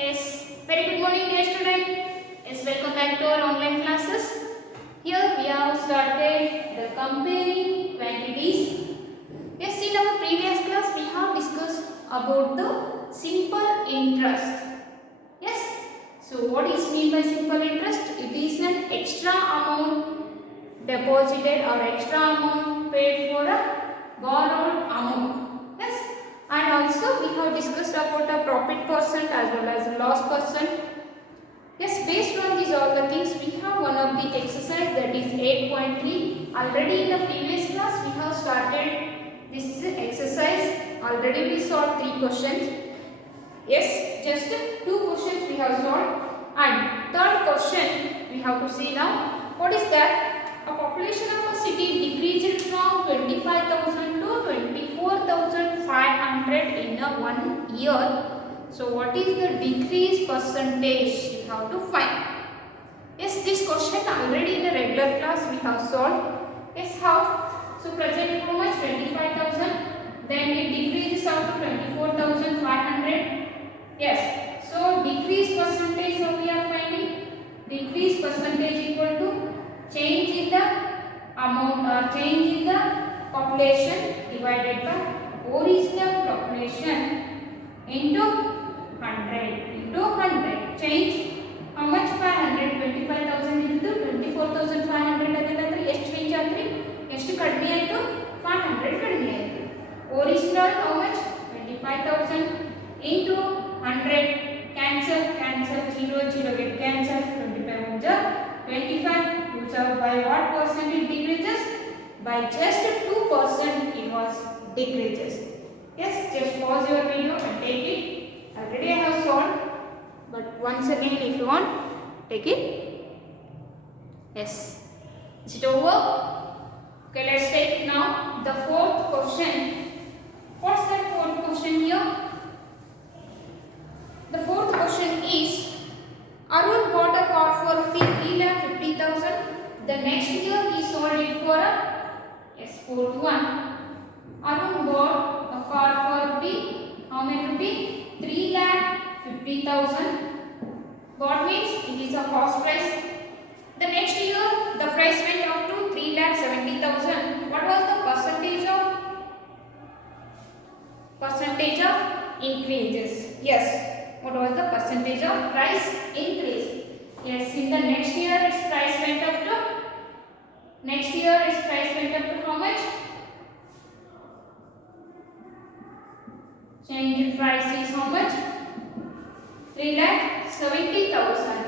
Yes, very good morning dear student. Yes, welcome back to our online classes. Here we have started the comparing quantities. Yes, in our previous class we have discussed about the simple interest. Yes, so what is mean by simple interest? It is an extra amount deposited or extra amount paid for a borrowed amount. Yes, and also we have discussed about a profit percent as well as a loss percent. Yes, based on these all the things, we have one of the exercise that is 8.3. Already in the previous class, we have started this exercise. Already we solved 3 questions. Yes, just 2 questions we have solved. And third question we have to see now. What is that? A population of a city decreased from 25,000 to 24,500 in a 1 year. So what is the decrease percentage you have to find? Yes, this question already in the regular class we have solved. Yes, how? So present how much? 25,000. Then it decreases out to 24,500. Yes. So decrease percentage how we are finding? Decrease percentage equal to change in the amount or change in the population divided by original population into 100 into 100. Change how much? 500. 25,000 into 24,500 again ಎಷ್ಟು change ಆಗ್ರಿ ಎಷ್ಟು ಕಡಿಮೆ ಆಯಿತು 500 ಕಡಿಮೆ ಆಯಿತು. Original how much? 25,000 into 100. Cancel 0 0 get cancel. 25 1 25. Observe by what percent it decreases? By just 2% it was decreases. Yes, just pause your video and take it. Already I have solved, but once again if you want, take it. Yes. Is it over? Okay, let's take now the fourth question. What's that fourth question here? The fourth question is, Arun bought a car for 3,50,000. The next year he sold it for a, yes, fourth one. Arun bought a car for how many rupee? 3,50,000. What means it is a cost price. The next year the price went up to 3,70,000. What was the percentage of increases? Yes. What was the percentage of price increase? Yes, in the next year its price went up to how much? Change in price is how much? 3,70,000.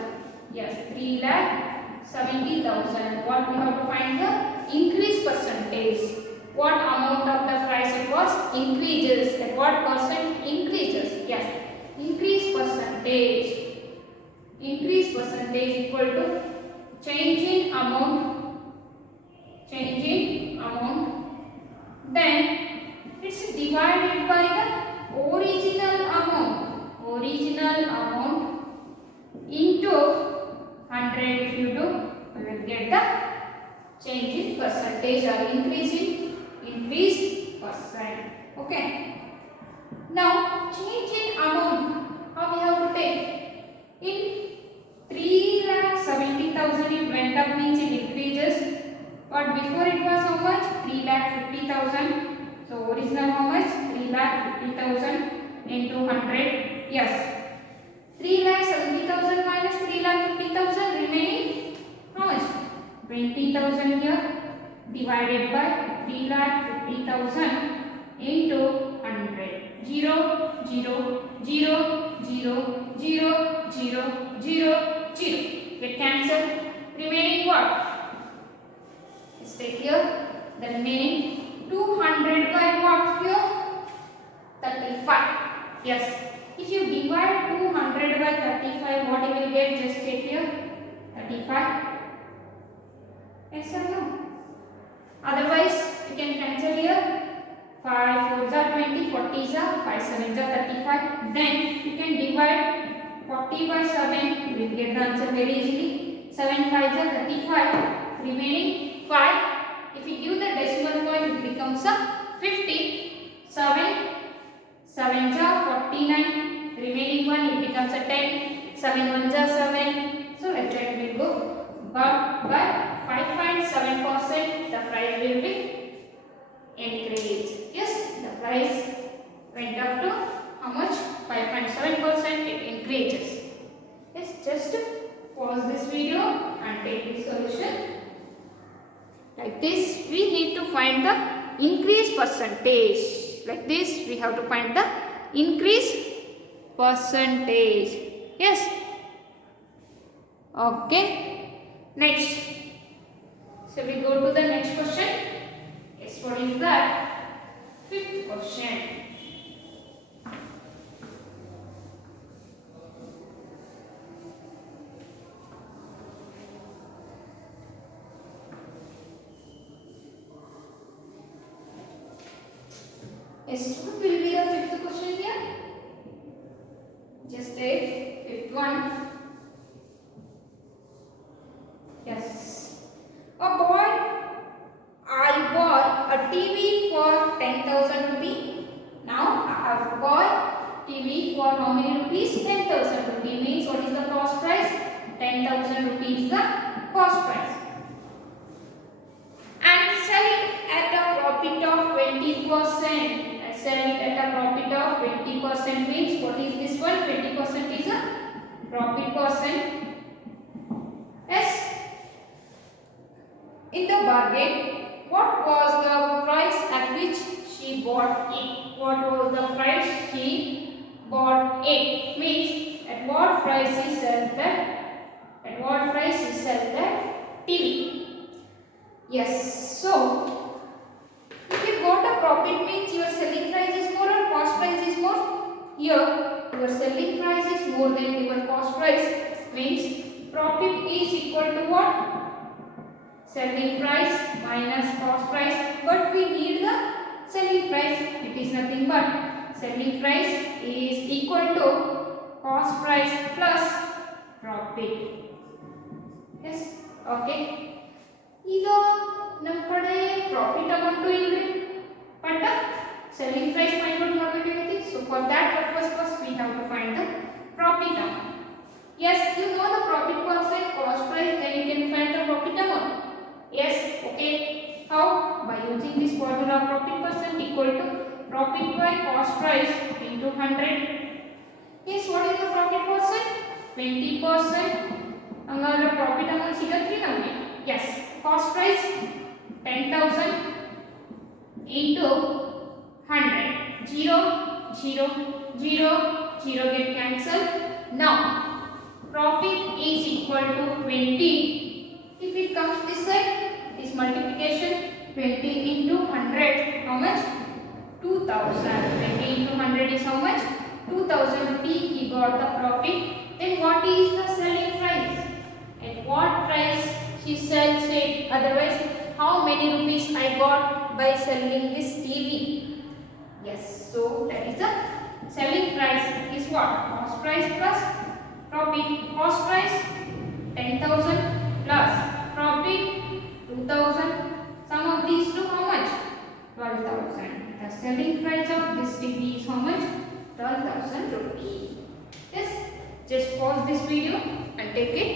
Yes, 3,70,000. What we have to find? The increase percentage. What amount of the price it was increases? At what percent increases? Yes, increase percentage. Increase percentage equal to change in amount. Change in amount. Then it's divided by the original amount into 100. If you do, you will get the change in percentage or increase percent. Okay, now change in amount, how we have to take? In 3,70,000 it went up, means it increases, but before it was how much? 3,50,000. So original how much? 3,50,000 into 100. Yes, 3,70,000 minus 3,50,000 remaining how much? 20,000 here, divided by 3,50,000 into 100. 0 0 0 0 0 0 0 0. Get cancel. Remaining what? Let's take here the remaining 200 by what here? 35. Yes. If you divide 200 by 35, what you will get? Just take here 35. Yes or no? Otherwise, you can cancel here. 5 4s are 20, 40s are 5 7s are 35. Then you can divide 40 by 7. You will get the answer very easily. 7 5s are 35. Remaining 5. If you give the decimal point, it becomes a 50. 7 7s are 49. Remaining one, it becomes ones are 10, 7 ones are 7. So left hand will go, but by 5.7% the price will be increased. Yes, the price went up to how much? 5.7% it increases. Yes, just pause this video and take the solution. Like this, we need to find the increase percentage. Like this, we have to find the increase percentage. Yes. Okay. Next. So we go to the next question. Yes, what is that? Fifth question. Yes, what will be the fifth question here? Just take fifth one. Yes. A boy, I bought a TV for 10,000 rupees. Now I have bought TV for how many rupees? 10,000 rupees. Means what is the cost price? 10,000 rupees is the cost price. And sell it at a profit of 20%. Sell it at a profit of 20% means what is this one? 20% is a profit percent. Yes. In the bargain, what was the price at which she bought it? What was the price she bought it? Means at what price she sells that? At what price she sells that TV? Yes. So if you got a profit means your selling price is more or cost price is more? Here your selling price is more than your cost price means profit is equal to what? Selling price minus cost price, but we need the selling price. It is nothing but selling price is equal to cost price plus profit. Yes, okay. ಇದು ನಮ್ಮ ಕಡೆ profit amount ಇಲ್ರಿ but selling price find out ಮಾಡಬೇಕಾಗೈತಿ. So for that purpose first we have to find the profit amount. Yes, you know the profit percent cost price, then you can find the profit amount. Yes, okay. How? By using this formula, profit percent equal to profit by cost price into 100. Yes, what is the profit percent? 20%. Hangara profit amount sigatre namge. Yes, cost price 10,000 into 100. 0, 0, 0, 0 get cancelled. Now, profit is equal to 20. If it comes this side, this multiplication 20 into 100, how much? 2,000. 20 into 100 is how much? 2,000 rupees. He got the profit. Then what is the selling price? At what price she sells it? Otherwise, how many rupees I got by selling this TV? Yes, so that is the selling price is what? Cost price plus profit. Cost price 10,000 plus profit 2,000. Sum of these two how much? 12,000. The selling price of this TV is how much? 12,000 rupees. Yes, just pause this video and take it.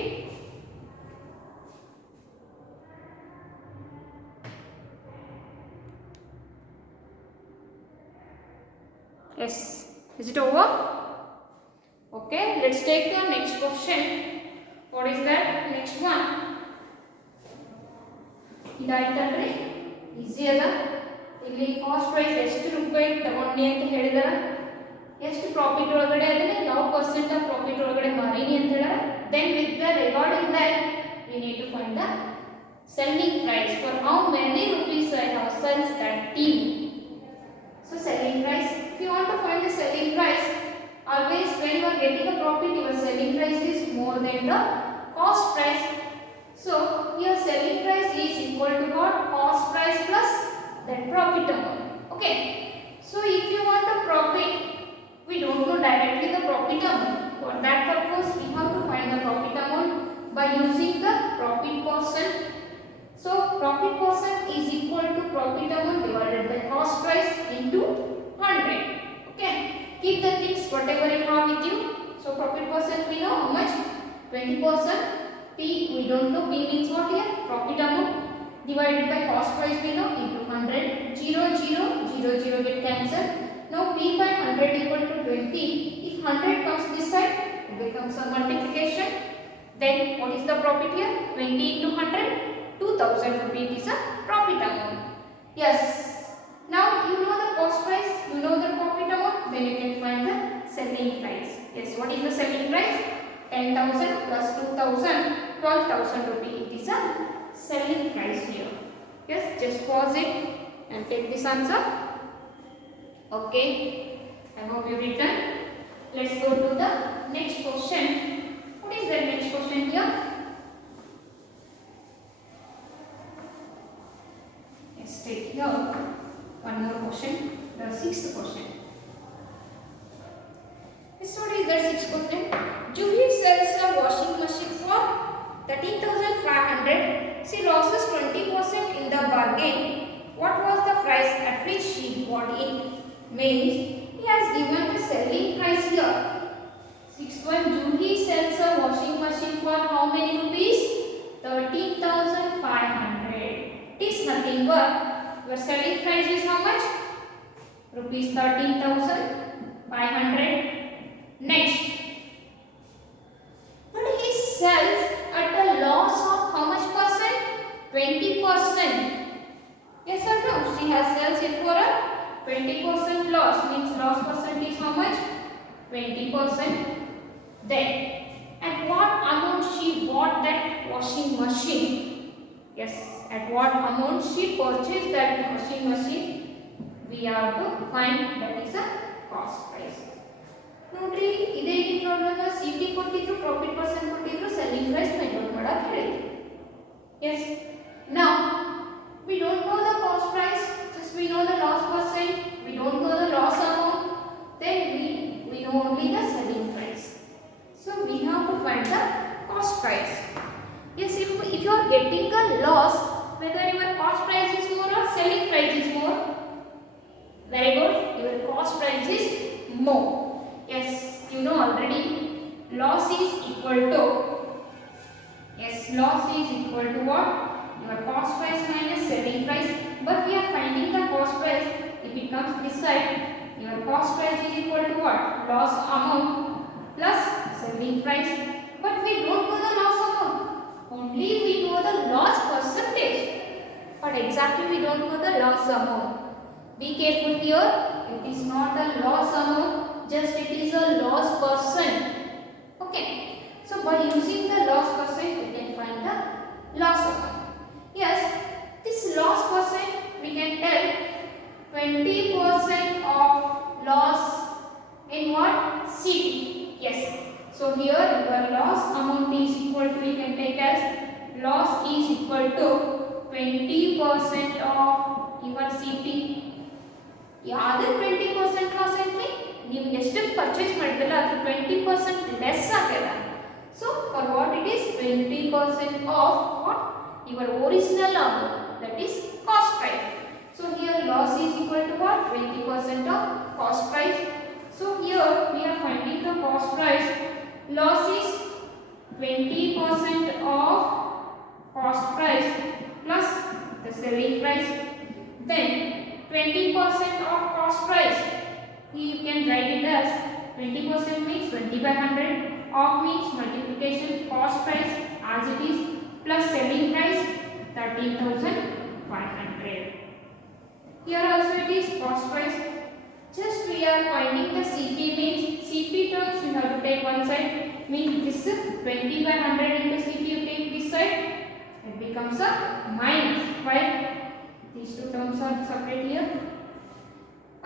Yes, is it over? Okay, let's take the next question. What is that? Next one. ಇದಾಯ್ತಲ್ರಿ, easy ಅದ. ಇಲ್ಲಿ cost price ಎಷ್ಟು ರೂಪಾಯಿ ತಗೊಂಡಿ ಅಂತ ಹೇಳಿದಾರ, ಎಷ್ಟು profit ಒಳಗಡೆ ಅದನ್ನ ಯಾವ ಪರ್ಸೆಂಟ್ ಆಫ್ ಪ್ರಾಫಿಟ್ ಒಳಗಡೆ ಮಾರೀನಿ ಅಂತ ಹೇಳಾರ. Then with the regarding that we need to find the selling price for how many rupees I have sells that TV. So selling price, if you want to find the selling price, always when you are getting a profit, your selling price is more than the cost price. So your selling price is equal to what? Cost price plus that profit amount. Okay. So if you want a profit, we don't know directly the profit amount. For that purpose, we have to find the profit amount by using the profit percent. So profit percent is equal to profit amount divided by cost price into 100. Okay. Keep the things whatever you have with you. So So profit percent we know how much? 20%. P we don't know. P means what here? Profit amount divided by cost price we know into 100. 0, 0, 0, 0 get cancelled. Now P by 100 equal to 20. If 100 comes this side, it becomes a multiplication. Then what is the profit here? 20 into 100, 2000 rupees is a profit amount. Yes. Now you know the cost price, you know the profit amount, then you can find the selling price. Yes, what is the selling price? 10,000 plus 2,000, 12,000 rupees. It is a selling price here. Yes, just pause it and take this answer. Okay, I hope you written. Let's go to the next question. What is the next question here? Let's take here one more question, the sixth question. This what is the sixth question? Juhi sells a washing machine for 13,500. She loses 20% in the bargain. What was the price at which she bought it? Means he has given the selling price here. Sixth one, Juhi sells a washing machine for how many rupees? 13,500. It is nothing but your selling price is how much? Rupees 13,500. Next, but he sells at a loss of how much percent? 20%. Yes or no? She has sells it for a 20% loss. Means loss percent is how much? 20%. Then, at what amount she bought that washing machine? Yes, at what amount she purchased that washing machine? We have to find that is a cost price. ನೋಡ್ರಿ ಇದೇ ಈ problem city ಕೊಟ್ಟಿದ್ರು profit percent ಕೊಟ್ಟಿದ್ರು selling price find out ಮಾಡಕ್ಕೆ ಹೇಳಿದ್ರು. Yes, now we don't know the cost price, just we know the loss percent, we don't know the loss amount, then we know only the selling price. So we have to find the cost price. Yes, if you are getting a loss, whether your cost price is more or selling price is more, very good, your cost price is more. Yes, you know already loss is equal to, yes, loss is equal to what? Your cost price minus selling price. But we are finding the cost price. If it comes this side, your cost price is equal to what? Loss amount plus selling price. But we don't know the loss amount. Only we know the loss percentage. But exactly we don't know the loss amount. Be careful here. It is not a loss amount. Just it is a loss percent. Okay. So by using the loss percent, we can find the loss amount. Yes, this loss percent we can tell 20% of loss in what? CP. Yes. So here your loss amount is equal to, we can take as loss is equal to 20% of your CP. ಯಾವ್ದು 20% loss ಐತಿ ನೀವು ಎಷ್ಟು purchase ಮಾಡಿದ್ರಲ್ಲ ಅದು 20% less ಆಗ್ಯದ. So for what it is 20% of what your original amount, that is cost price. So here loss is equal to what? 20% of cost price. So here we are finding the cost price. Loss is 20% of cost price plus the selling price. Then 20% of cost price, you can write it as 20% means 20 by 100, of means multiplication cost price as it is plus selling price 13,500. Here also it is cost price. Just we are finding the CP means CP terms you have to take one side, means this is 20 by 100 into CP you take this side, it becomes a minus. Why? These two terms are separate here.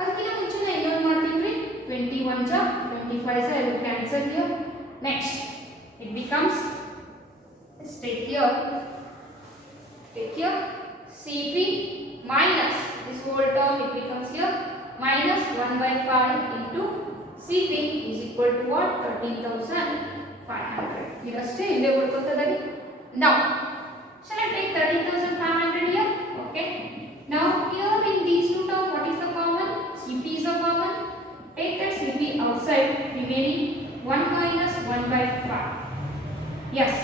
ಅದಕ್ಕಿಂತ ಮುಂಚೆ ನಾನು ಇನ್ನೊಂದು ಮಾಡ್ತೀನಿ 21 ಜಾ 25 I will cancel here. Next it becomes, let's take here CP minus this whole term, it becomes here minus 1 by 5 into CP is equal to what? 13,500. ಇದಷ್ಟೇ ಇಲ್ಲೇ ಬರ್ಕೊತದರಿ. Now shall I take 13,500 here? Okay. Now here in these two terms, what is the common? CP is a common. Take that CP outside, remaining 1 minus by 5. Yes.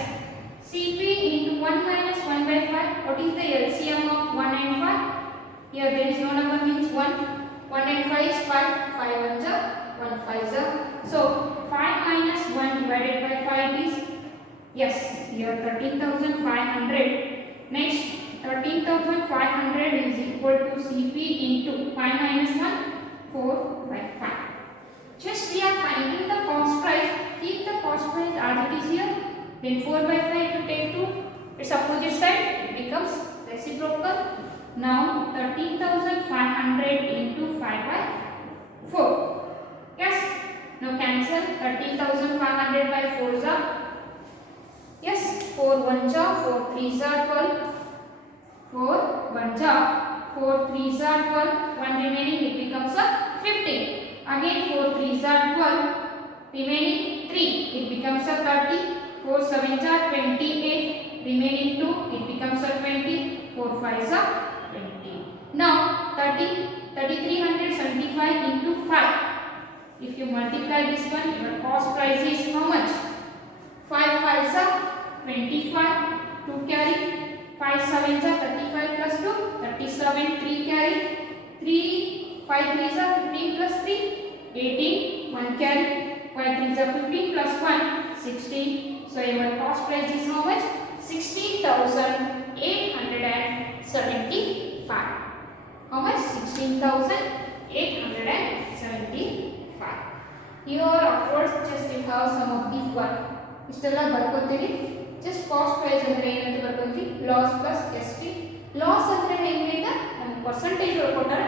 Cp into 1 minus 1 by 5. What is the LCM of 1 and 5? Here there is no number means 1. 1 and 5 is 5. 5 1 is 1 5 is. So 5 minus 1 divided by 5 is, yes, here 13,500. Next 13,500 is equal to Cp into 5 minus 1, 4 by 5. Just we are finding the cost price. Keep the cost price as it is here. Then 4 by 5 to take to its opposite side, it becomes reciprocal. Now 13,500 into 5 by 4. Yes. Now cancel 13,500 by 4 is up. Yes. 4 1 ja, 4 3 is 12. 4 1 ja, 4 3 is 12. 1 remaining, it becomes a 15. Again 4 3 is 12. Remaining 3, it becomes a 30. 4 7 is 28. Remaining 2, it becomes a 20. 4 5 is 20. Now 3375 into 5. If you multiply this one, your cost price is how much? 5 5 is 25. 2 carry. 5 7 is 35 plus 2. 37. 3 carry. 3 5 3 is 15 plus 3. 18. 1 carry. 5 3 is 15 plus 1. 16. So your cost price is how much? 16,875. How much? 16,875. Here afterwards just you have some of these one. ಇಷ್ಟೆಲ್ಲ ಬರ್ಕೋತೀರಿ. Just cost price ಅಂದ್ರೆ ಏನಂತ ಬರ್ಕೋತೀವಿ? Loss plus ST. Loss ಅಂದ್ರೆ ಹೆಂಗಿದೆ? ನಮಗೆ percentage ಕೊಡ್ತಾರೆ.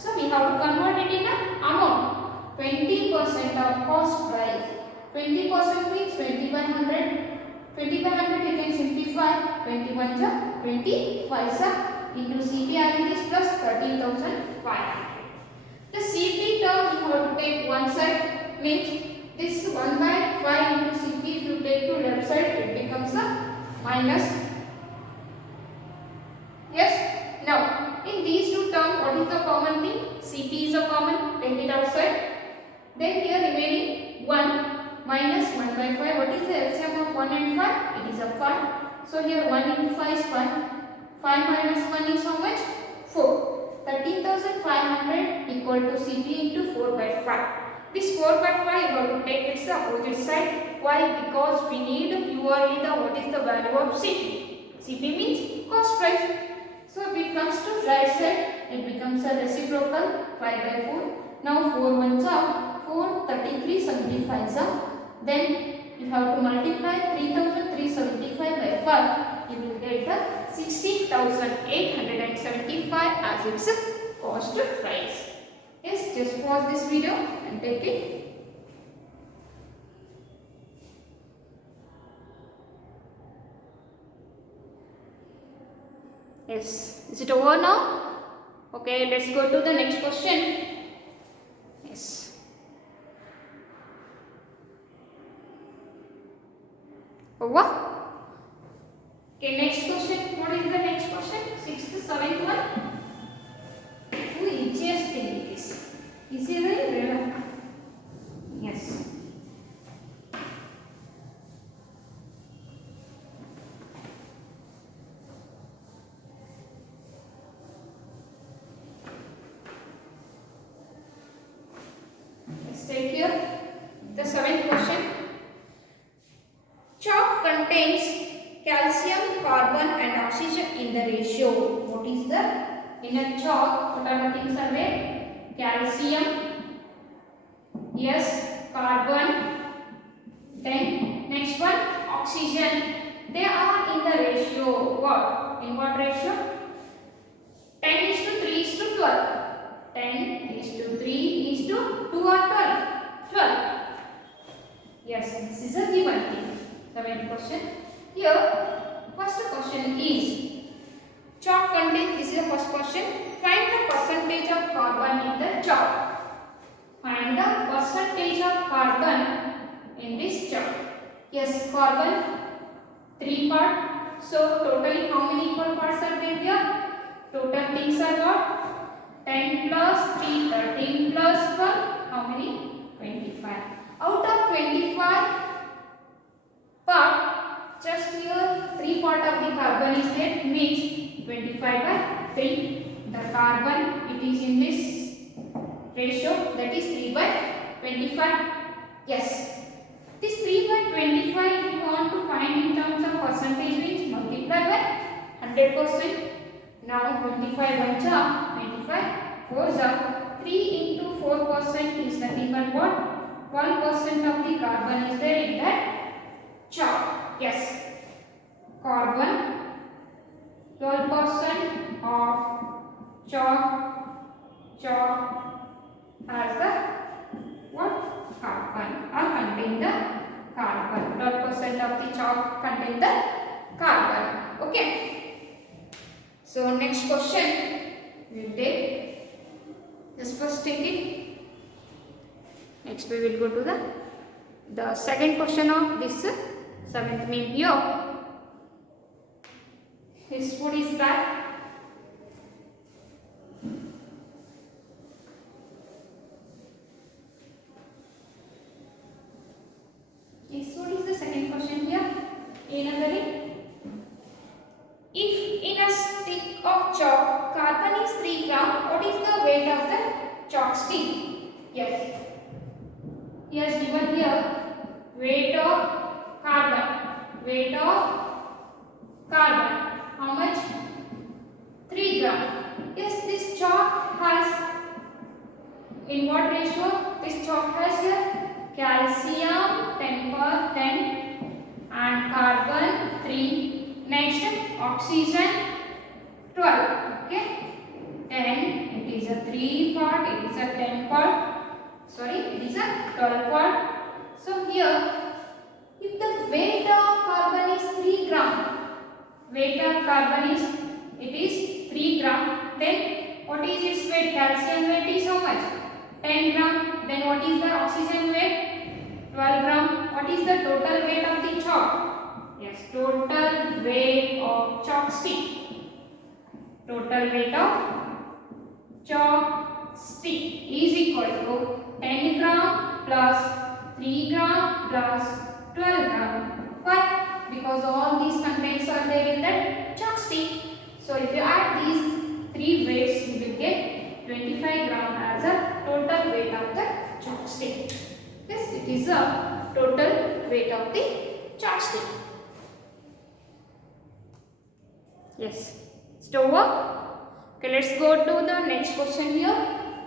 So we have to convert it in a amount. 20% of cost price. 20% means 20 by 100. 20 by 100 you can simplify. 21 ja 25 sa into Cp as it is plus 13,500. The Cp term you have to take one side, means this 1 by 5 into Cp if you take to left side it becomes a minus. Yes. Now in these two terms what is the common thing? Cp is a common, take it outside. Then here remaining 1 minus 1 by 5. What is the LCM of 1 and 5? It is a 5. So here 1 into 5 is 5. 5 minus 1 is how much? 4. 13,500 equal to Cp into 4 by 5. This 4 by 5 you have to take its opposite side. Why? Because we need purely the what is the value of Cp. Cp means cost price. So if it comes to right side, it becomes a reciprocal 5 by 4. Now 4 1s are 4, 33, 75 are. Then you have to multiply 3,375 by 5. You will get the 16,875 as its cost price. Yes, just pause this video and take it. Yes, is it over now? Okay, let's go to the next question. Yes. Over. Okay, next question. What is the next question? 6th, 7th one. Who easiest thing is? Is it real? Yes. Let's take here the 7th question. Chalk contains calcium, carbon and oxygen in the ratio. What is the in a chalk? What are the things are there? Calcium, yes, carbon, then next one oxygen. They are in the ratio what? In what ratio? 10 is to 3 is to 12. 10 is to 3 is to 2 or 12? 12. Yes, this is a given thing. 7th question. Here, first question is chalk contains, this is the first question. Find the percentage of carbon in the chalk. Find the percentage of carbon in this chalk. Yes, carbon 3 parts. So totally how many equal parts are there here? Total things are what? 10 plus 3, 13 plus 12. How many? 25. Out of 25, that means 25 by 3. The carbon, it is in this ratio, that is 3 by 25. Yes. This 3 by 25, if you want to find in terms of percentage, means multiply by 100%. Now 25 1 ja 25, 4 ja 3 into 4% is nothing but what? 12% of the carbon is there in that chalk. Yes. Carbon, 12% of chalk as the what? Carbon, or contain the carbon. 12% of the chalk contain the carbon. Okay. So next question we will take. Just first take it. Next we will go to the second question of this 7th main here. Yes, what is that? Yes, what is the second question here? Another. If in a stick of chalk, carbon is 3 gram, what is the weight of the chalk stick? Yes. He has given here weight of carbon. Weight of carbon. How much? 3 gram. Yes, this chalk has, in what ratio? This chalk has here calcium 10/10 and carbon 3. Next, oxygen 12. Okay, 10. It is a 3 part. It is a 10 part. Sorry, it is a 12 part. So here, if the weight of carbon is 3 gram, weight of carbon is, it is 3 gram. Then what is its weight? Calcium weight is how much? 10 gram. Then what is the oxygen weight? 12 gram. What is the total weight of the chalk? Yes, total weight of chalk stick. Total weight of chalk stick is equal to 10 gram plus 3 gram plus 12 gram. Why? Because all these contents are there in that chalk stick. So if you add these 3 weights, you will get 25 gram as a total weight of the chalk stick. Yes, it is a total weight of the chalk stick. Yes, it's over. Okay, let's go to the next question here.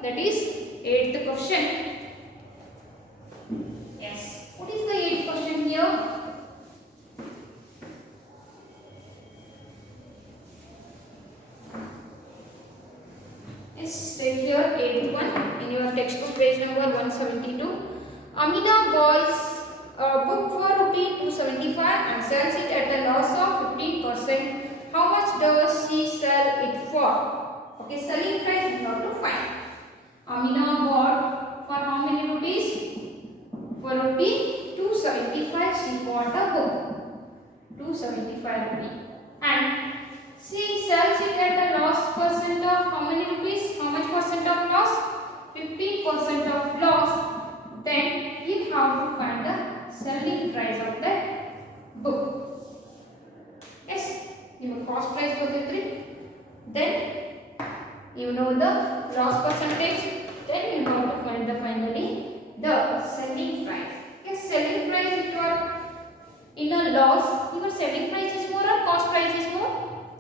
That is 8th question. Yes, what is the 8th question here? Yes, take your 8th one in your textbook, page number 172. Amina buys a book for Rs 275 and sells it at a loss of 15%. How much does she sell it for? Okay, selling price you have to find. Amina bought for how many rupees? For Rs 275 she bought a book. 275 rupees. And she sells it at a loss percent of how many rupees? How much percent of loss? 15% of loss. Then you have to find the selling price of that book. Yes, you know cost price of the 3. Then you know the loss percentage. Then you have to find the finally the selling price. Yes, selling price, if you are in a loss, your selling price is more or cost price is more?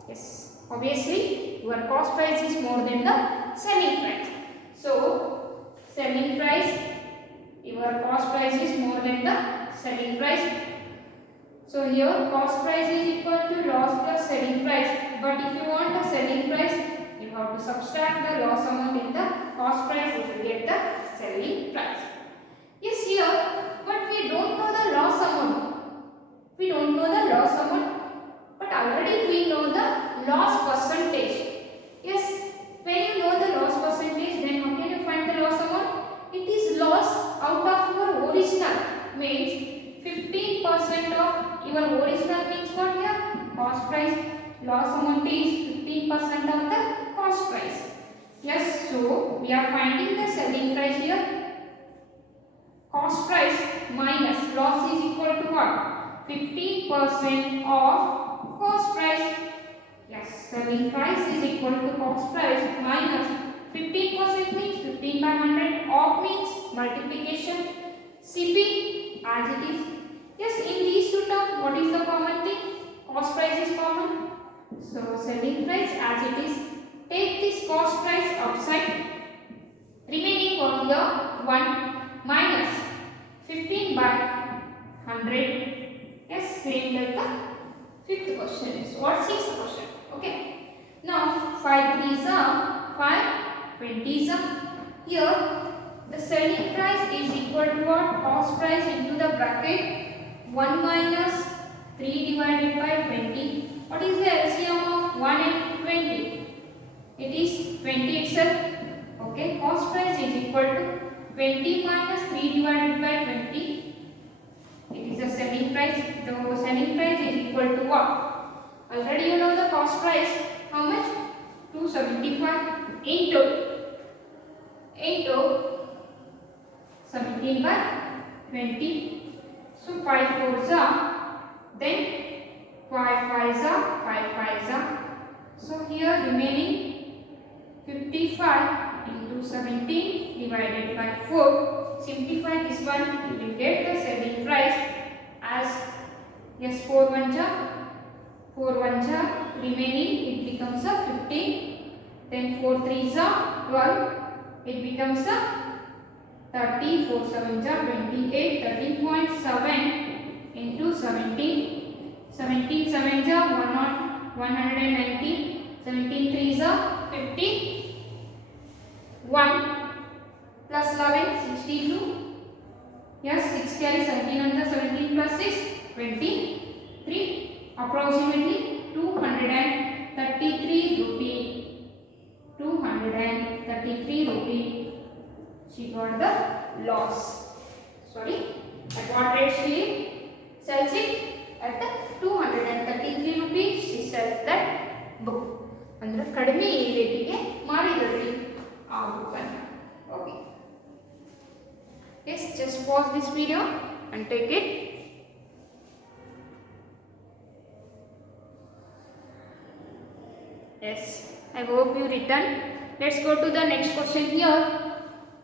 Yes, obviously your cost price is more than the selling price. So selling price, your cost price is more than the selling price. So here cost price is equal to loss plus selling price. But if you want the selling price, you have to subtract the loss amount in the cost price if you get the selling price. Yes, here, but we don't know the loss amount. We don't know the loss amount, but already we know the loss percentage. Yes, when you know the loss percentage, then how can you find the loss amount? It is loss out of your original, means 15% of your original means what here? Cost price. Loss amount is 15% of the cost price. Yes, so we are finding the selling price here. Cost price minus loss is equal to what? 15% of cost price. selling price is equal to cost price minus 15% means 15 by 100. Op means multiplication. CP as it is. Yes, in these two terms, what is the common thing? Cost price is common. So selling price as it is. Take this cost price outside. Remaining what here? 1 minus 15 by 100. Yes, same like the fifth question is. What sixth question? Okay. Now 5 3s are 5, 20s are. Here the selling price is equal to what? Cost price into the bracket 1 minus 3 divided by 20. What is the LCM of 1 and 20? It is 20 itself. Okay. Cost price is equal to 20 minus 3 divided by 20. It is the selling price. The selling price is equal to what? Already you know the cost price. How much? 275 into 17 by 20. So 5 4s are, then 5 5s are, 5 5s are. So here remaining 55 into 17 divided by 4. Simplify this one, you will get the selling price as, yes, 4 1 ja, remaining it becomes a 15, then 4 3s are 12, it becomes a 30, 4 7 ja 28, 13.7 into 17, 17 7 ja 119, 17 3s are 50, 1 plus 11 62. Yes, 6 carry 17 under 17 plus 6 23, approximately 233 rupee. 233 rupee she got the loss. Sorry, at what rate she sells it? At the 233 rupees she sells that book. ಅಂದ್ರೆ ಕಡಿಮೆ ರೇಟಿಗೆ ಮಾರಿದರಿ ಆ book ಅನ್ನು. Okay. Yes, just pause this video and take it. Yes, I hope you written. Let's go to the next question here.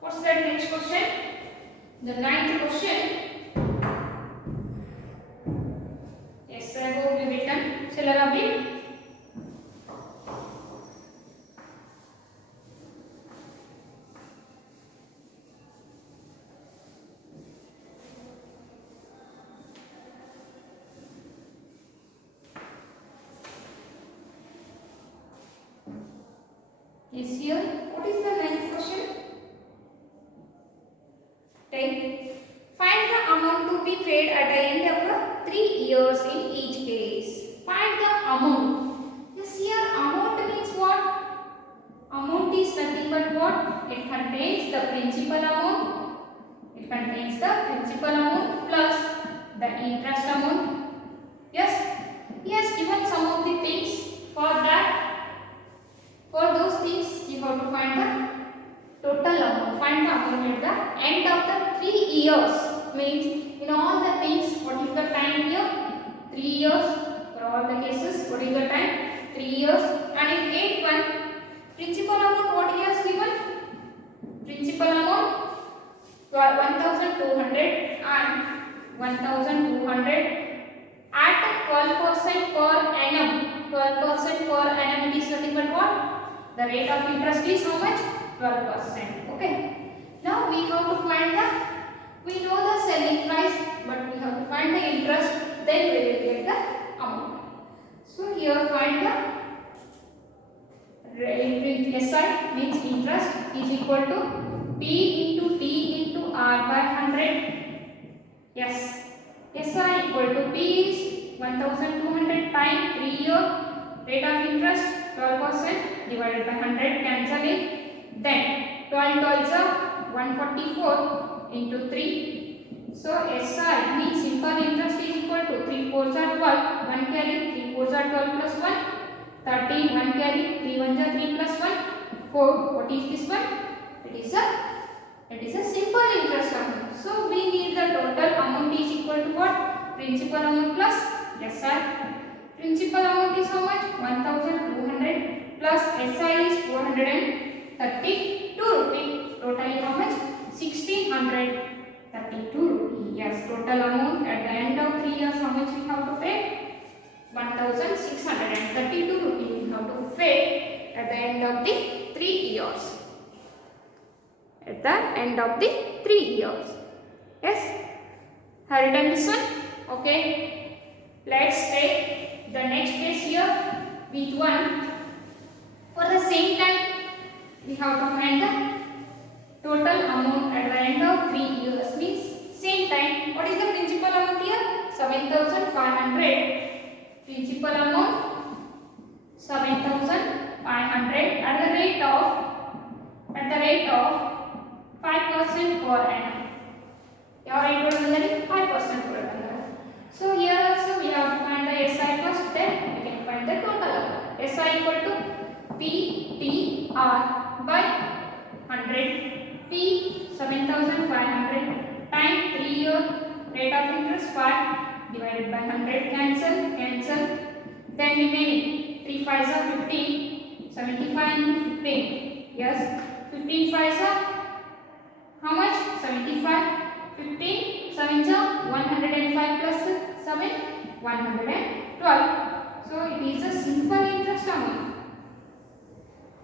What's that next question? The ninth question. Yes, I hope you written. Shall I read? Is here. What is the ninth question? 10. Find the amount to be paid at the end of the 3 years in each case. Find the amount. Yes, here amount means what? Amount is nothing but what? It contains the principal amount. It contains the principal amount plus the interest amount. Yes, he has given some of the things. For that, for those things you have to find the total amount. Find the amount at the end of the 3 years. Means in all the things, what is the time here? 3 years. For all the cases, what is the time? 3 years. And in 8 1, principal amount what he has given? Principal amount 1200 and 1200 at 12% per annum. 12% per annum, it is nothing but what? The rate of interest is how much? 12%. Okay. Now we have to find the, we know the selling price, but we have to find the interest, then we will get the amount. So here find the SI means interest is equal to P into T into R by 100. Yes. SI equal to P is 1200 times 3 year, rate of interest 12% divided by 100, cancel it. Then 12 12s are 144 into 3. So SI means simple interest is equal to 3 4s are 12, 1 carry, 3 4s are 12 plus 1, 13, 1 carry, 3 1s are 3 plus 1, 4. What is this one? It is a simple interest amount. So we need the total amount is equal to what? Principal amount plus SI. Principal amount is is how much? 1200 plus SI is 432 rupee. Totally how much? 1632 rupee. Yes, total amount at the end of 3 years how much we have to pay? 1632 rupee we have to pay at the end of the 3 years. At the end of the 3 years. Yes? Have you done this one? Okay. Let's take the next case here with one. For the same time, we have to find the total amount at the end of 3 years. Means same time. What is the principal amount here? 7,500. Principal amount 7,500 at the rate of 5% per annum. Your rate was 5% per annum. So here also we have to find the SI first, then we can find the total amount. SI equal to PTR by 100. P 7,500 times 3 year rate of interest 5 divided by 100. Cancel. Then remaining 3 5s are 15. 75 into 15. Yes. 15 5s are how much? 75. 15 7s are 105 plus 7 112. So it is a simple interest amount.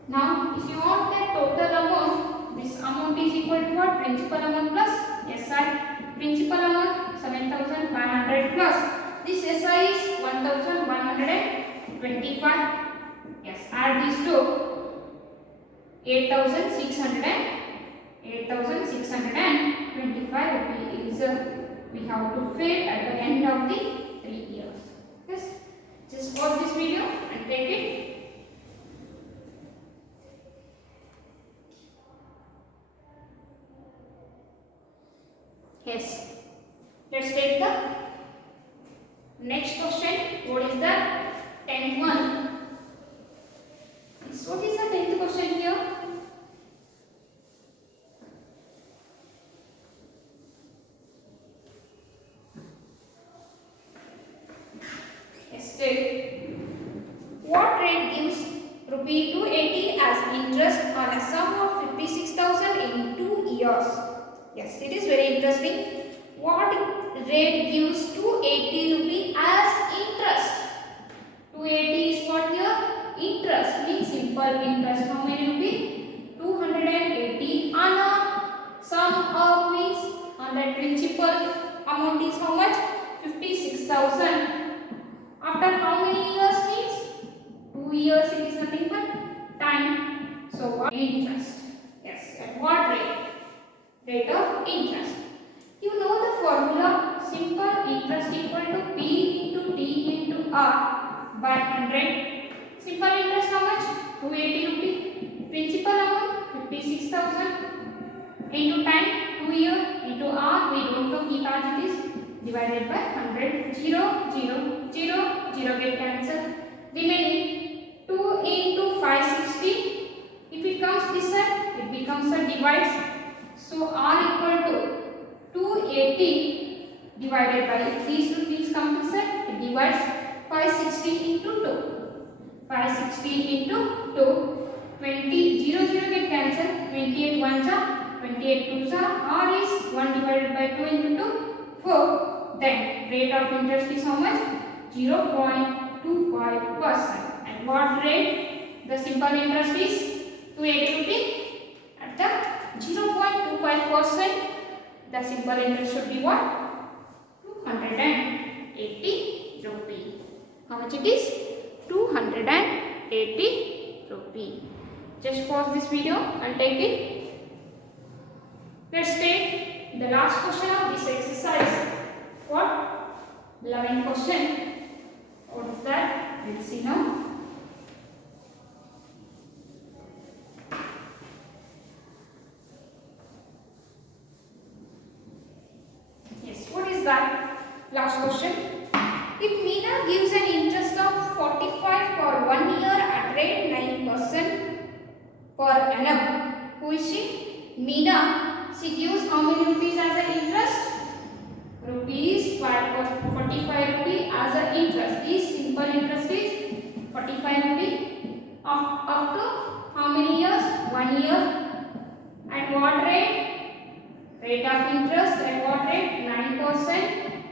Now if you want the total amount, this amount is equal to what? Principal amount plus SI. Principal amount 7,500 plus this SI is 1,125. Yes, add these two. 8,625 rupees we have to pay at the end of the 3 years. Yes, just pause this video and take it. Yes, let's take the next question. What is the 10th one? Yes, what is the 10th question here? What rate gives rupee 280 as interest on a sum of 56,000 in 2 years? Yes, it is very interesting. What rate gives 280 rupee as interest? 280 is what here? Interest means simple interest. How many rupee? 280 on a sum of means on that principal amount is how much? 56,000. After how many years means? 2 years, it is nothing but time. So what? Interest. Yes, at what rate? Rate of interest. You know the formula. Simple interest equal to P into T into R by 100. Simple interest how much? 280 rupee. Principal amount 56,000 into time 2 year into R. We don't know, keep as it is. Divided by 100. 0 get cancelled. Remaining 2 into 560. If it comes this side, it becomes a divides. So R equal to 280 divided by, if these two things come this side, it divides 560 into 2. 560 into 2. 0 get cancelled. 28 ones are 28 twos are. R is 1 divided by 2 into 2, 4. Then rate of interest is how much? 0.25%. At what rate the simple interest is 280 rupee? At the 0.25%, the simple interest should be what? 280 rupee. How much it is? 280 rupee. Just pause this video and take it. Let's take the last question of this exercise. What? 11th question. What is that? Let's see now. Yes, what is that? Last question. If Meena gives an interest of 45 for 1 year at rate 9% per annum, who is she? Meena. She gives how many rupees as an interest? Rupees 45 rupee as an interest. This simple interest is 1 year. And what rate? Rate of interest at what rate? 9%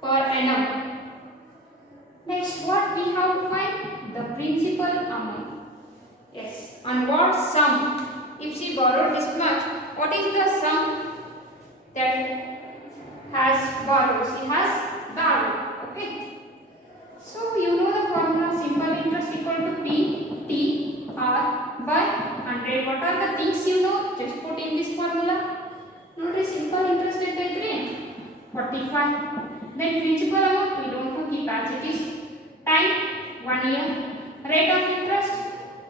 per annum. Next, what we have to find? The principal amount. Yes. And what sum? If she borrowed this much, what is the sum that has borrowed? She has borrowed. Okay. So you know the formula: simple interest equal to P T R by 100. What are the things you know? Just put in this formula. Notice simple interest rate is 45. Then principal amount we don't know, keep as it is. Time 1 year. Rate of interest,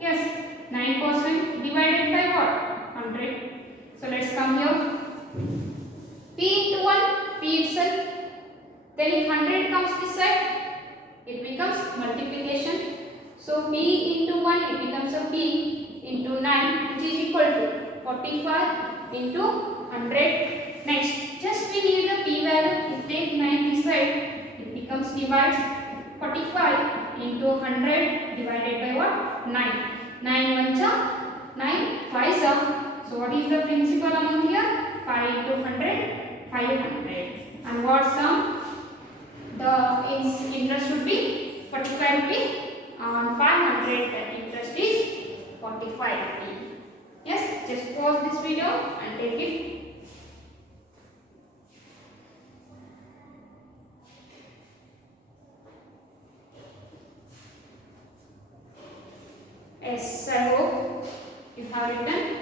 yes, 9% divided by what? 100. So let's come here. P into 1, P itself. Then if 100 comes this side, it becomes multiplication. So P into 1, it becomes a P into 9, which is equal to 45 into 100. Next, just we need the P value. If take 9 this side, it becomes divides 45 into 100 divided by what? 9. 9 1 9 5. So what is the principal amount here? 5 into 100, 500. And what sum? The interest would be 45 rupee. On 500, that interest is 45 rupee. Yes, just pause this video and take it. Yes, I hope you have written.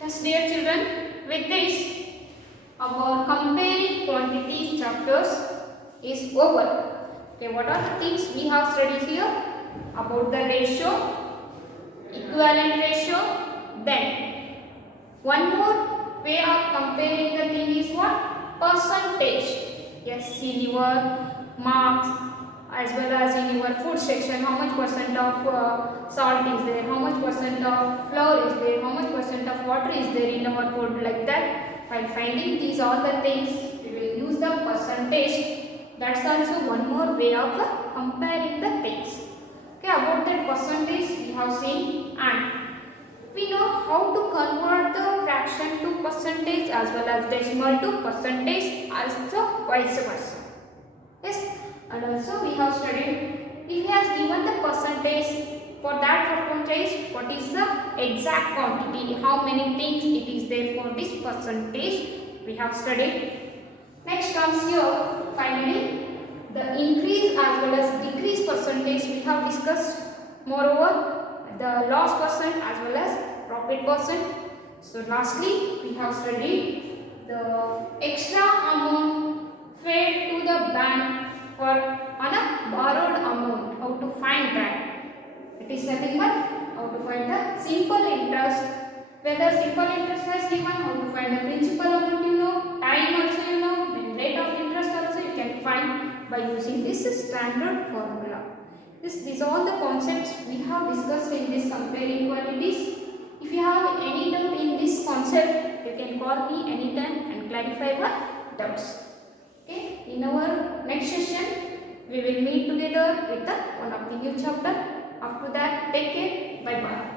Yes, dear children, with this, our comparing quantities chapters is over. Okay, what are the things we have studied here? About the ratio, equivalent ratio, then one more way of comparing the thing is what? Percentage. Yes, in your marks as well as in your food section, how much percent of salt is there, how much percent of flour is there, how much percent of water is there in our food, like that. While finding these all the things, we will use the percentage. That's also one more way of comparing the things. Okay, about that percentage we have seen, and we know how to convert the fraction to percentage as well as decimal to percentage, also vice versa. Yes, and also we have studied, if he has given the percentage, for that percentage what is the exact quantity, how many things it is there for this percentage, we have studied. Next comes here finally the increase as well as decrease percentage we have discussed. Moreover, the loss percent as well as profit percent. So lastly, we have studied the extra amount paid to the bank for on a borrowed amount. How to find that? It is nothing but how to find the simple interest. Whether simple interest has given, how to find the principal amount you know, time also you know, then rate of interest also you can find by using this standard formula. These all the concepts we have discussed in this comparing quantities. If you have any doubt in this concept, you can call me anytime and clarify your doubts. Okay, in our next session, we will meet together with one of the new chapter. After that, take care. Bye bye.